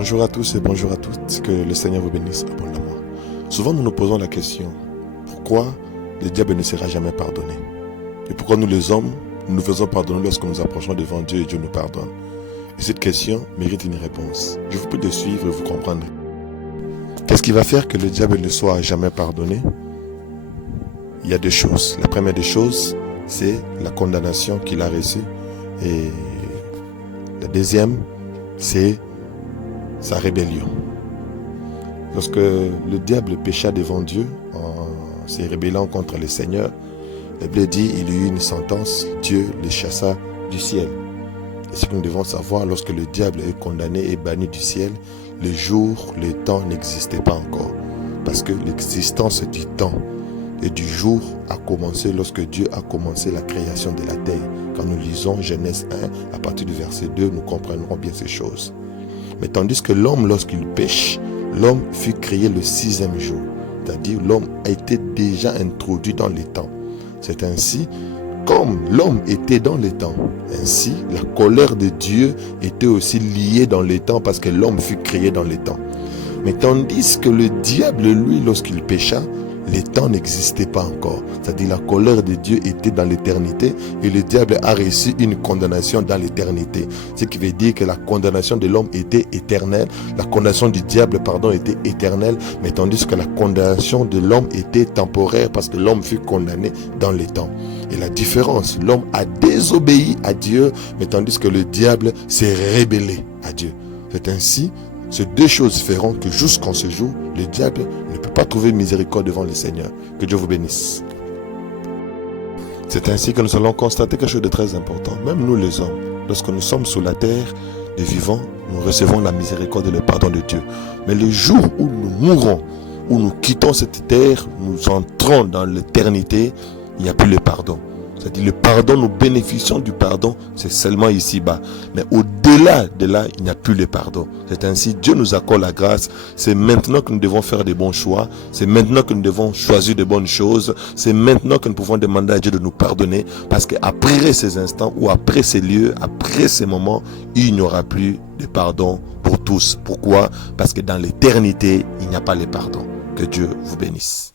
Bonjour à tous et bonjour à toutes, que le Seigneur vous bénisse abondamment. Souvent nous nous posons la question, pourquoi le diable ne sera jamais pardonné? Et pourquoi nous les hommes, nous nous faisons pardonner lorsque nous approchons devant Dieu et Dieu nous pardonne? Et cette question mérite une réponse. Je vous prie de suivre et vous comprendre. Qu'est-ce qui va faire que le diable ne soit jamais pardonné? Il y a deux choses. La première des choses, c'est la condamnation qu'il a reçue. Et la deuxième, c'est sa rébellion. Lorsque le diable pécha devant Dieu, en se rébellant contre le Seigneur, la Bible dit il y eut une sentence, Dieu le chassa du ciel. Et ce que nous devons savoir, lorsque le diable est condamné et banni du ciel, le jour, le temps n'existait pas encore. Parce que l'existence du temps et du jour a commencé lorsque Dieu a commencé la création de la terre. Quand nous lisons Genèse 1, à partir du verset 2, nous comprendrons bien ces choses. Mais tandis que l'homme, lorsqu'il pêche, l'homme fut créé le 6e jour. C'est-à-dire l'homme a été déjà introduit dans les temps. C'est ainsi, comme l'homme était dans les temps, ainsi la colère de Dieu était aussi liée dans les temps parce que l'homme fut créé dans les temps. Mais tandis que le diable, lui, lorsqu'il pécha, les temps n'existaient pas encore. C'est-à-dire la colère de Dieu était dans l'éternité et le diable a reçu une condamnation dans l'éternité. Ce qui veut dire que la condamnation de l'homme était éternelle, la condamnation du diable, était éternelle, mais tandis que la condamnation de l'homme était temporaire parce que l'homme fut condamné dans les temps. Et la différence, l'homme a désobéi à Dieu, mais tandis que le diable s'est rébellé à Dieu. C'est ainsi, ces deux choses feront que jusqu'en ce jour, le diable ne peut pas trouver miséricorde devant le Seigneur. Que Dieu vous bénisse. C'est ainsi que nous allons constater quelque chose de très important. Même nous les hommes, lorsque nous sommes sur la terre des vivants, nous recevons la miséricorde et le pardon de Dieu. Mais le jour où nous mourrons, où nous quittons cette terre, nous entrons dans l'éternité, il n'y a plus le pardon. C'est-à-dire le pardon, nous bénéficions du pardon, c'est seulement ici-bas. Mais au-delà de là, il n'y a plus le pardon. C'est ainsi, Dieu nous accorde la grâce. C'est maintenant que nous devons faire des bons choix. C'est maintenant que nous devons choisir de bonnes choses. C'est maintenant que nous pouvons demander à Dieu de nous pardonner. Parce qu'après ces instants ou après ces lieux, après ces moments, il n'y aura plus de pardon pour tous. Pourquoi? Parce que dans l'éternité, il n'y a pas le pardon. Que Dieu vous bénisse.